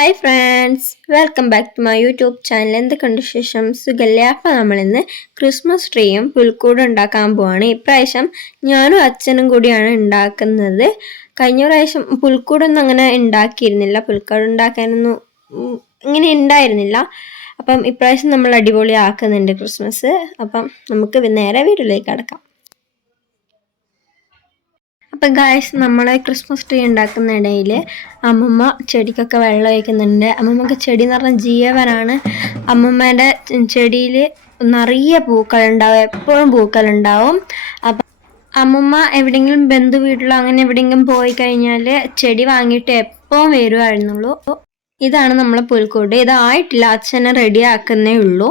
Hi friends, welcome back to my YouTube channel. എന്തൊക്കെയുണ്ട് വിശേഷം? സുഖല്ലേ? അപ്പോൾ നമ്മളിന്ന് ക്രിസ്മസ് ട്രീയും പുൽക്കൂടും ഉണ്ടാക്കാൻ പോവാണ്. ഇപ്രാവശ്യം ഞാനും അച്ഛനും കൂടിയാണ് ഉണ്ടാക്കുന്നത്. കഴിഞ്ഞ പ്രാവശ്യം പുൽക്കൂടൊന്നും അങ്ങനെ ഉണ്ടാക്കിയിരുന്നില്ല, പുൽക്കൂട് ഉണ്ടാക്കാനൊന്നും ഇങ്ങനെ ഉണ്ടായിരുന്നില്ല. അപ്പം ഇപ്രാവശ്യം നമ്മൾ അടിപൊളി ആക്കുന്നുണ്ട് ക്രിസ്മസ്. അപ്പം നമുക്ക് നേരെ വീട്ടിലേക്ക് കടക്കാം. അപ്പം ഗായ്സ്, നമ്മൾ ക്രിസ്മസ് ട്രീ ഉണ്ടാക്കുന്ന ഇടയിൽ അമ്മമ്മ ചെടിക്കൊക്കെ വെള്ളം ഒഴിക്കുന്നുണ്ട്. അമ്മമ്മക്ക് ചെടി എന്ന് പറഞ്ഞാൽ ജീവനാണ്. അമ്മമ്മേൻ്റെ ചെടിയിൽ നിറയെ പൂക്കളുണ്ടാവും, എപ്പോഴും പൂക്കളുണ്ടാവും. അപ്പം അമ്മമ്മ എവിടെയെങ്കിലും ബന്ധു വീട്ടിലോ അങ്ങനെ എവിടെയെങ്കിലും പോയി കഴിഞ്ഞാൽ ചെടി വാങ്ങിയിട്ട് എപ്പോഴും വരുമായിരുന്നുള്ളൂ. ഇതാണ് നമ്മളെ പുൽക്കൂട്. ഇതായിട്ടില്ല, അച്ഛനെ റെഡി ആക്കുന്നേ ഉള്ളൂ.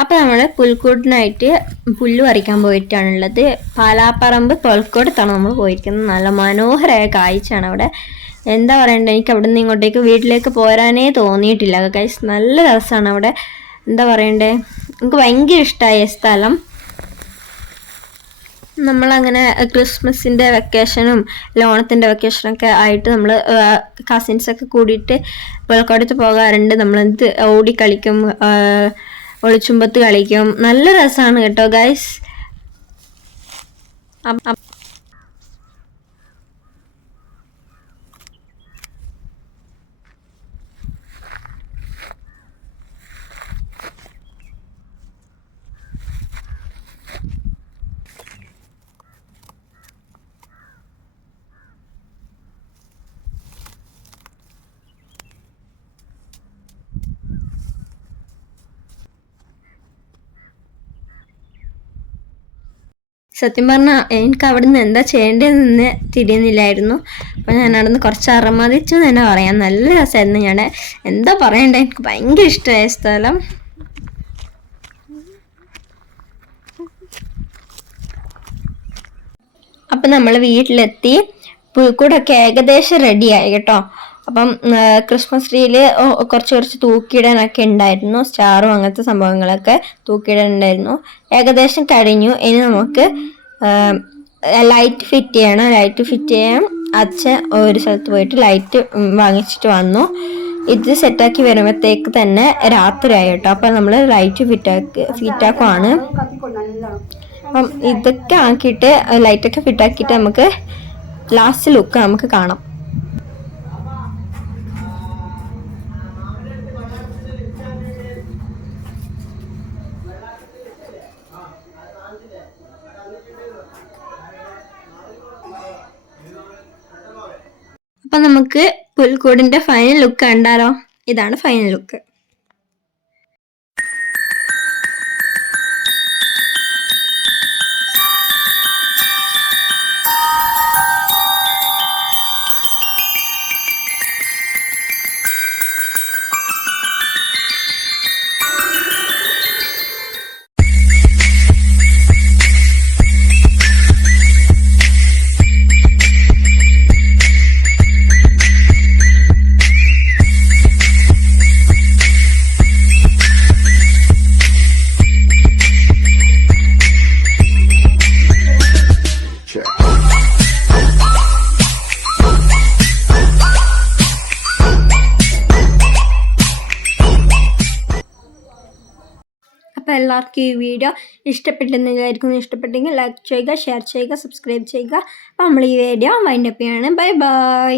അപ്പോൾ നമ്മൾ പുൽക്കൂട്ടിനായിട്ട് പുല്ല് പറിക്കാൻ പോയിട്ടാണുള്ളത്. പാലാപ്പറമ്പ് തൊൽക്കോടത്താണ് നമ്മൾ പോയിരിക്കുന്നത്. നല്ല മനോഹരമായ കാഴ്ചയാണ് അവിടെ. എന്താ പറയണ്ടേ, എനിക്ക് അവിടെ നിന്ന് ഇങ്ങോട്ടേക്ക് വീട്ടിലേക്ക് പോരാനേ തോന്നിയിട്ടില്ല ഗൈസ്. നല്ല രസമാണ് അവിടെ. എന്താ പറയണ്ടേ, എനിക്ക് ഭയങ്കര ഇഷ്ടമായ സ്ഥലം. നമ്മളങ്ങനെ ക്രിസ്മസിൻ്റെ വെക്കേഷനും ഓണത്തിൻ്റെ വെക്കേഷനൊക്കെ ആയിട്ട് നമ്മൾ കസിൻസൊക്കെ കൂടിയിട്ട് പുൽക്കോടത്ത് പോകാറുണ്ട്. നമ്മളെന്ത് ഓടിക്കളിക്കും, ഒളിച്ചുമ്പത്ത് കളിക്കും. നല്ല രസമാണ് കേട്ടോ ഗൈസ്. സത്യം പറഞ്ഞാൽ എനിക്ക് അവിടെ നിന്ന് എന്താ ചെയ്യേണ്ടതെന്ന് തിരിയുന്നില്ലായിരുന്നു. അപ്പോൾ ഞാൻ അവിടെ നിന്ന് കുറച്ച് അറമതിച്ചു എന്ന് തന്നെ പറയാം. നല്ല രസമായിരുന്നു. ഞാൻ എന്താ പറയണ്ടേ, എനിക്ക് ഭയങ്കര ഇഷ്ടമായ സ്ഥലം. അപ്പം നമ്മൾ വീട്ടിലെത്തി. പുൽക്കൂടൊക്കെ ഏകദേശം റെഡിയായി കേട്ടോ. അപ്പം ക്രിസ്മസ് ട്രീയിൽ കുറച്ച് തൂക്കിയിടാനൊക്കെ ഉണ്ടായിരുന്നു. സ്റ്റാറും അങ്ങനത്തെ സംഭവങ്ങളൊക്കെ തൂക്കിയിടാനുണ്ടായിരുന്നു. ഏകദേശം കഴിഞ്ഞു. ഇനി നമുക്ക് ലൈറ്റ് ഫിറ്റ് ചെയ്യണം. ലൈറ്റ് ഫിറ്റ് ചെയ്യാൻ അച്ഛൻ ഒരു സ്ഥലത്ത് പോയിട്ട് ലൈറ്റ് വാങ്ങിച്ചിട്ട് വന്നു. ഇത് സെറ്റാക്കി വരുമ്പോഴത്തേക്ക് തന്നെ രാത്രിയായി കേട്ടോ. അപ്പം നമ്മൾ ലൈറ്റ് ഫിറ്റാക്കുവാണ്. അപ്പം ഇതൊക്കെ ആക്കിയിട്ട് ലൈറ്റൊക്കെ ഫിറ്റാക്കിയിട്ട് നമുക്ക് ലാസ്റ്റ് ലുക്ക് നമുക്ക് കാണാം. അപ്പം നമുക്ക് പുൽക്കൂടിൻ്റെ ഫൈനൽ ലുക്ക് കണ്ടാലോ? ഇതാണ് ഫൈനൽ ലുക്ക്. അപ്പോൾ എല്ലാവർക്കും ഈ വീഡിയോ ഇഷ്ടപ്പെട്ടെങ്കിൽ ലൈക്ക് ചെയ്യുക, ഷെയർ ചെയ്യുക, സബ്സ്ക്രൈബ് ചെയ്യുക. അപ്പോൾ നമ്മൾ ഈ വീഡിയോ വൈൻഡപ്പ് ചെയ്യാണ്. Bye bye.